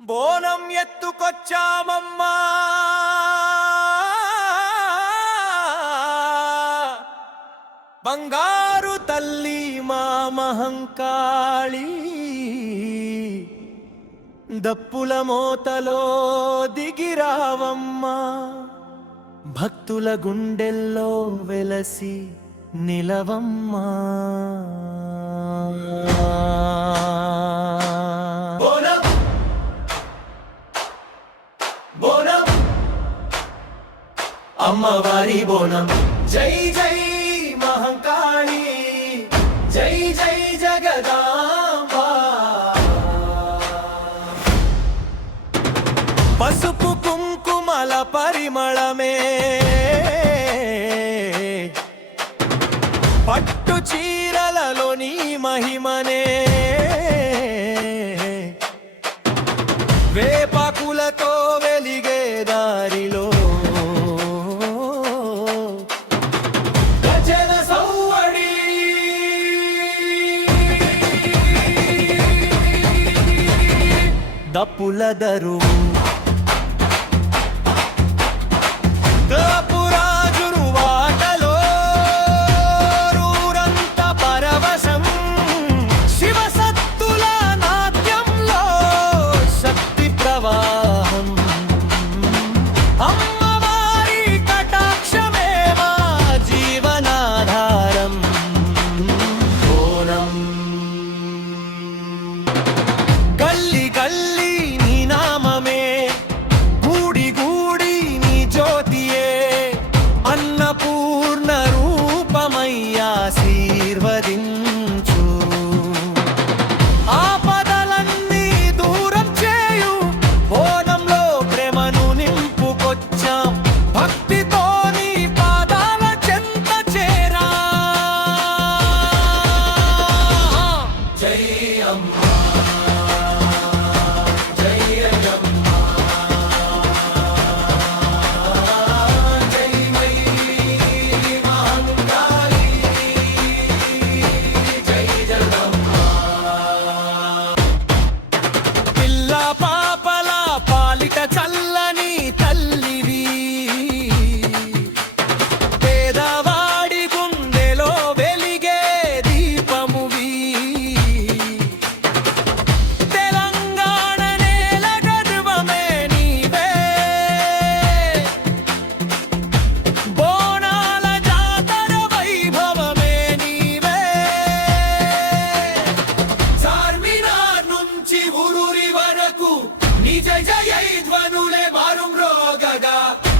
బోనం ఎత్తుకొచ్చామమ్మా బంగారు తల్లి మా మహంకాళి దప్పుల మోతలో దిగిరావమ్మా భక్తుల గుండెల్లో వెలసి నిలవమ్మా బోనం అమ్మవారి బోనం జై జై మహంకాళి జై జై జగదాంబా పసుపు కుంకుమల పరిమళమే పట్టు చీరలలోని మహిమనే వేపాకులతో వెలిగే దారిలో గజల సౌవడి దప్పుల దరువు ఆశీర్వదించు ఆపదలన్నీ దూరం చేయు బోనంలో ప్రేమను నింపుకొచ్చాం భక్తితో నీ పాదాల చెంత చేరా జై అమ్మా జై అయ్యమ్మా జై మై మహంకాళి చల్లని తల్లివి పేదవాడి గుండెలో వెలిగే దీపమువి తెలంగాణ నేల గర్వమే నీవే బోనాల జాతర వైభవమే నీవే చార్మినార్ నుంచి ఊరూరి వరకు నిజ జయ ధ్వనులే మారు మ్రోగగా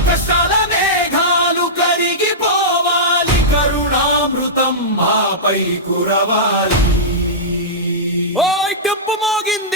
కష్టాల మేఘాలు కరిగిపోవాలి కరుణామృతం మాపై కురవాలి ఓయ్ డప్పు మోగింది